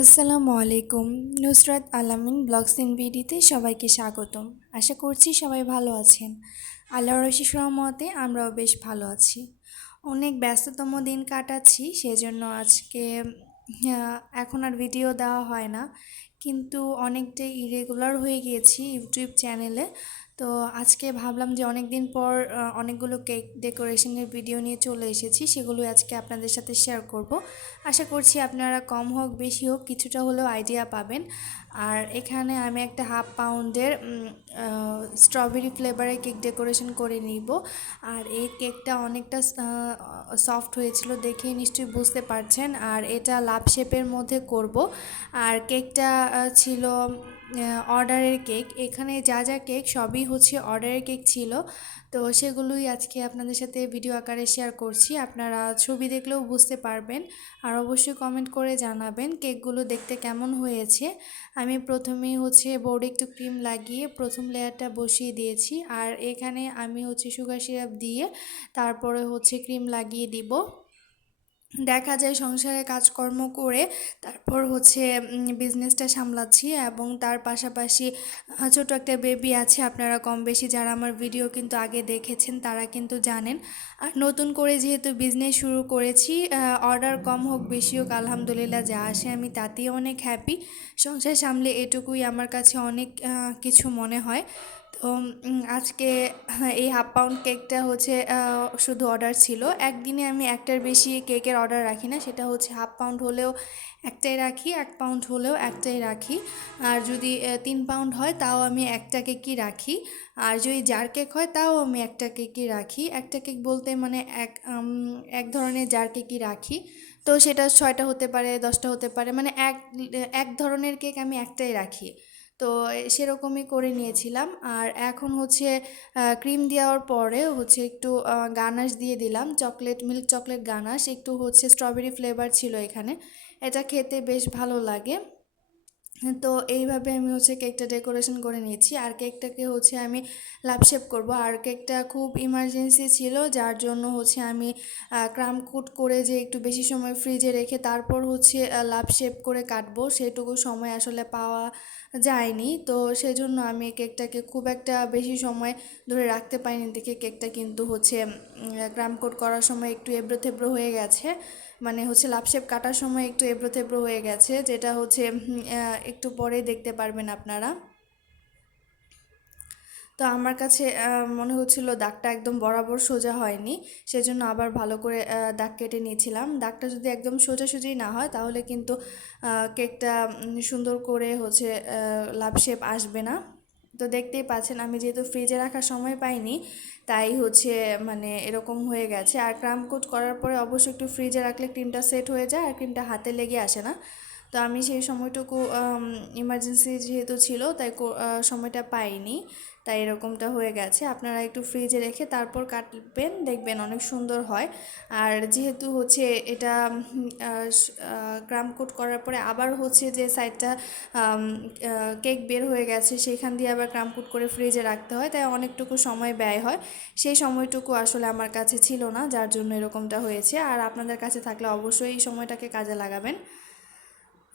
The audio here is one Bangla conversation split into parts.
আসসালামু আলাইকুম। নুসরাত আলামিন ব্লগস ইন বিডিতে সবাইকে স্বাগতম। আশা করছি সবাই ভালো আছেন। আল্লাহর রশিস রহমতে আমরাও বেশ ভালো আছি। অনেক ব্যস্ততম দিন কাটাচ্ছি, সেজন্য আজকে এখন আর ভিডিও দেওয়া হয় না। কিন্তু অনেকটাই ইরেগুলার হয়ে গিয়েছি ইউটিউব চ্যানেলে। তো আজকে ভাবলাম যে অনেক দিন পর অনেকগুলো কেক ডেকোরেশনের ভিডিও নিয়ে চলে এসেছি, সেগুলো আজকে আপনাদের সাথে শেয়ার করব। আশা করছি আপনারা কম হোক, বেশি হোক, কিছুটা হলেও আইডিয়া পাবেন। আর এখানে আমি একটা হাফ পাউন্ডের স্ট্রবেরি ফ্লেভারের কেক ডেকোরেশন করে নিব। আর এই কেকটা অনেকটা সফট হয়েছিল দেখেই নিশ্চয়ই বুঝতে পারছেন। আর এটা লাভ শেপের মধ্যে করব। আর কেকটা ছিল অর্ডারের কেক। এখানে যা যা কেক সবই হচ্ছে অর্ডারের কেক ছিল। তো সেগুলোই আজকে আপনাদের সাথে ভিডিও আকারে শেয়ার করছি। আপনারা ছবি দেখলেও বুঝতে পারবেন। আর অবশ্যই কমেন্ট করে জানাবেন কেকগুলো দেখতে কেমন হয়েছে। আমি প্রথমে হচ্ছে বোর্ডে একটু ক্রিম লাগিয়ে প্রথম লেয়ারটা বসিয়ে দিয়েছি। আর এখানে আমি হচ্ছে সুগার সিরাপ দিয়ে তারপরে হচ্ছে ক্রিম লাগিয়ে দিব। দেখা যায় সংসারে কাজকর্ম করে তারপর হচ্ছে বিজনেসটা সামলাচ্ছি এবং তার পাশাপাশি ছোট একটা বেবি আছে, আপনারা কম বেশি যারা আমার ভিডিও কিন্তু আগে দেখেছেন তারা কিন্তু জানেন। আর নতুন করে যেহেতু বিজনেস শুরু করেছি অর্ডার কম হোক বেশি হোক, আলহামদুলিল্লাহ যা আসে আমি তাতেই অনেক হ্যাপি সংসার সামলে এটুকুই আমার কাছে অনেক কিছু মনে হয়। তো আজকে এই হাফ পাউন্ড কেকটা হচ্ছে শুধু অর্ডার ছিল। একদিনে আমি একটার বেশি কেকের অর্ডার রাখি না, সেটা হচ্ছে হাফ পাউন্ড হলেও একটাই রাখি, এক পাউন্ড হলেও একটাই রাখি। আর যদি তিন পাউন্ড হয়, তাও আমি একটা কেকই রাখি। আর যদি জার কেক হয়, তাও আমি একটা কেকই রাখি। একটা কেক বলতে মানে এক এক ধরনের জার কেকই রাখি। তো সেটা ছয়টা হতে পারে, দশটা হতে পারে মানে এক এক ধরনের কেক আমি একটাই রাখি। তো সেরকমই করে নিয়েছিলাম। আর এখন হচ্ছে ক্রিম দেওয়ার পরে হচ্ছে একটু গানাশ দিয়ে দিলাম। চকলেট, মিল্ক চকলেট গানাশ, একটু হচ্ছে স্ট্রবেরি ফ্লেভার ছিল এখানে। এটা খেতে বেশ ভালো লাগে। তো এইভাবে আমি হচ্ছে কেকটা ডেকোরেশন করে নিয়েছি। আর কেকটাকে হচ্ছে আমি লাভ শেপ করব। আর কেকটা খুব ইমার্জেন্সি ছিল, যার জন্য হচ্ছে আমি ক্রাম কোট করে যে একটু বেশি সময় ফ্রিজে রেখে তারপর হচ্ছে লাভ শেপ করে কাটবো, সেটুকু সময় আসলে পাওয়া যায়নি। তো সেজন্য আমি কেকটাকে খুব একটা বেশি সময় ধরে রাখতে পারিনি। দেখে কেকটা কিন্তু হচ্ছে ক্রাম কোট করার সময় একটু এবড়ো থেবড়ো হয়ে গেছে। মানে হচ্ছে লাভশেপ কাটার সময় একটু এবড়ো থেবড়ো হয়ে গেছে, যেটা হচ্ছে একটু পরে দেখতে পারবেন আপনারা। তো আমার কাছে মনে হচ্ছিল দাগটা একদম বরাবর সোজা হয়নি, সেজন্য আবার ভালো করে দাগ কেটে নিয়েছিলাম। দাগটা যদি একদম সোজা সোজাসুজি না হয়, তাহলে কিন্তু কেকটা সুন্দর করে হচ্ছে লাভ শেপ আসবে না। তো দেখতেই পাচ্ছেন, আমি যেহেতু ফ্রিজে রাখার সময় পাইনি, তাই হচ্ছে মানে এরকম হয়ে গেছে। আর ক্রাম কোট করার পরে অবশ্যই একটু ফ্রিজে রাখলে ক্রিমটা সেট হয়ে যায় আর ক্রিমটা হাতে লেগে আসে না। তো আমি সেই সময়টুকু ইমার্জেন্সি যেহেতু ছিল, তাই সময়টা পাইনি। তাই এরকমটা হয়ে গেছে। আপনারা একটু ফ্রিজে রেখে তারপর কাটবেন, দেখবেন অনেক সুন্দর হয়। আর যেহেতু হচ্ছে এটা ক্রাম কোট করার পরে আবার হচ্ছে যে সাইডটা কেক বের হয়ে গেছে সেখান দিয়ে আবার ক্রাম কোট করে ফ্রিজে রাখতে হয়। তাই অনেকটুকু সময় ব্যয় হয়। সেই সময়টুকু আসলে আমার কাছে ছিল না, যার জন্য এরকমটা হয়েছে। আর আপনাদের কাছে থাকলে অবশ্যই এই সময়টাকে কাজে লাগাবেন।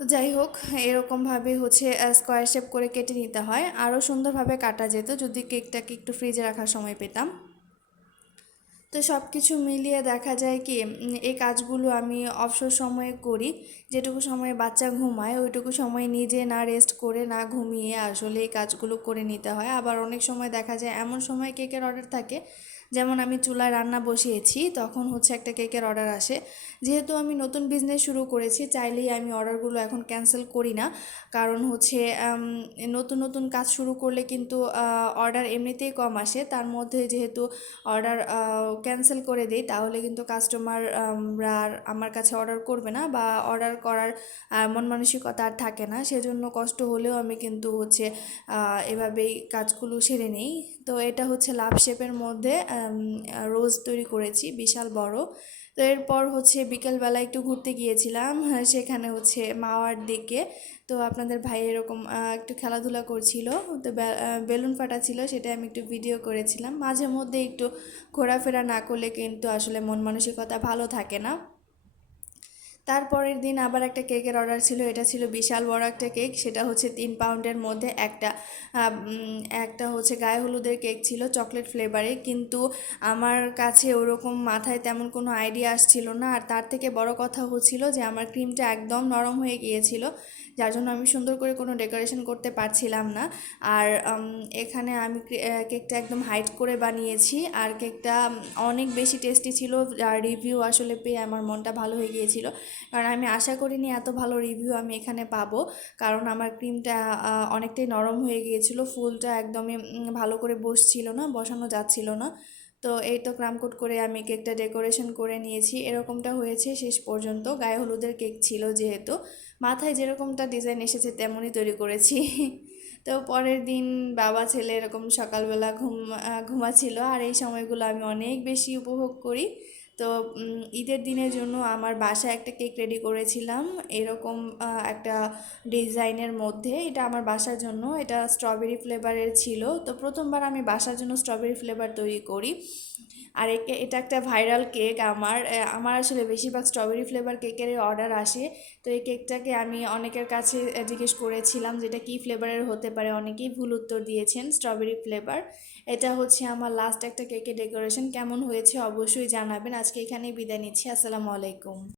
তো যাই হোক, এরকমভাবে হচ্ছে স্কোয়ার শেপ করে কেটে নিতে হয়। আরও সুন্দরভাবে কাটা যেত, যদি কেকটাকে একটু ফ্রিজে রাখার সময় পেতাম। তো সব কিছু মিলিয়ে দেখা যায় কি এই কাজগুলো আমি অবসর সময়ে করি। যেটুকু সময়ে বাচ্চা ঘুমায়, ওইটুকু সময় নিজে না রেস্ট করে, না ঘুমিয়ে আসলে এই কাজগুলো করে নিতে হয়। আবার অনেক সময় দেখা যায়, এমন সময় কেকের অর্ডার থাকে যেমন আমি চুলায় রান্না বসিয়েছি, তখন হচ্ছে একটা কেকের অর্ডার আসে। যেহেতু আমি নতুন বিজনেস শুরু করেছি, চাইলেই আমি অর্ডারগুলো এখন ক্যান্সেল করি না। কারণ হচ্ছে নতুন নতুন কাজ শুরু করলে কিন্তু অর্ডার এমনিতেই কম আসে। তার মধ্যে যেহেতু অর্ডার ক্যান্সেল করে দিই, তাহলে কিন্তু কাস্টমার আর আমার কাছে অর্ডার করবে না বা অর্ডার করার মন মানসিকতা আর থাকে না। সেজন্য কষ্ট হলেও আমি কিন্তু হচ্ছে এভাবেই কাজগুলো সেরে নিই। তো এটা হচ্ছে লাভ শেপের মধ্যে রোজ তৈরি করেছি বিশাল বড়। তো এরপর হচ্ছে বিকেলবেলা একটু ঘুরতে গিয়েছিলাম হ্যাঁ, সেখানে হচ্ছে মাওয়ার দিকে। তো আপনাদের ভাই এরকম একটু খেলাধুলা করছিল তো বেলুন ফাটা ছিল সেটা আমি একটু ভিডিও করেছিলাম। মাঝে মধ্যে একটু ঘোরাফেরা না করলে কিন্তু আসলে মন মানসিকতা ভালো থাকে না। তারপরের দিন আবার একটা কেকের অর্ডার ছিল, এটা ছিল বিশাল বড় একটা কেক, সেটা হচ্ছে তিন পাউন্ডের মধ্যে একটা একটা হচ্ছে গায়ে হলুদের কেক ছিল চকলেট ফ্লেভারে কিন্তু আমার কাছে ওরকম মাথায় তেমন কোনো আইডিয়া আসছিল না, আর তার থেকে বড় কথা হচ্ছিল যে আমার ক্রিমটা একদম নরম হয়ে গিয়েছিল, যার জন্য আমি সুন্দর করে কোনো ডেকোরেশন করতে পারছিলাম না, আর এখানে আমি কেকটা একদম হাইট করে বানিয়েছি, আর কেকটা অনেক বেশি টেস্টি ছিল, আর রিভিউ আসলে পেয়ে আমার মনটা ভালো হয়ে গিয়েছিল কারণ আমি আশা করিনি এত ভালো রিভিউ আমি এখানে পাবো। কারণ আমার ক্রিমটা অনেকটাই নরম হয়ে গিয়েছিল। ফুলটা একদমই ভালো করে বসছিল না, বসানো যাচ্ছিল না। তো এই তো ক্রামকোট করে আমি কেকটা ডেকোরেশন করে নিয়েছি। এরকমটা হয়েছে শেষ পর্যন্ত। গায়ে হলুদের কেক ছিল যেহেতু। মাথায় যেরকমটা ডিজাইন এসেছে তেমনই তৈরি করেছি। তো পরের দিন বাবা, ছেলে এরকম সকালবেলা ঘুম ঘুমাচ্ছিল। আর এই সময়গুলো আমি অনেক বেশি উপভোগ করি। তো ঈদের দিনের জন্য আমার বাসায় একটা কেক রেডি করেছিলাম। এরকম একটা ডিজাইনের মধ্যে। এটা আমার বাসার জন্য। এটা স্ট্রবেরি ফ্লেভারের ছিল। তো প্রথমবার আমি বাসার জন্য স্ট্রবেরি ফ্লেভার তৈরি করি। আর একে, এটা একটা ভাইরাল কেক আমার। আমার আসলে বেশিরভাগ স্ট্রবেরি ফ্লেভার কেকের অর্ডার আসে। তো এই কেকটাকে আমি অনেকের কাছে জিজ্ঞেস করেছিলাম যেটা কী ফ্লেভারের হতে পারে? অনেকেই ভুল উত্তর দিয়েছেন, স্ট্রবেরি ফ্লেভার। এটা হচ্ছে আমার লাস্ট একটা কেকের ডেকোরেশন। কেমন হয়েছে অবশ্যই জানাবেন। আজকে এখানেই বিদায় নিচ্ছি। আসসালামু আলাইকুম।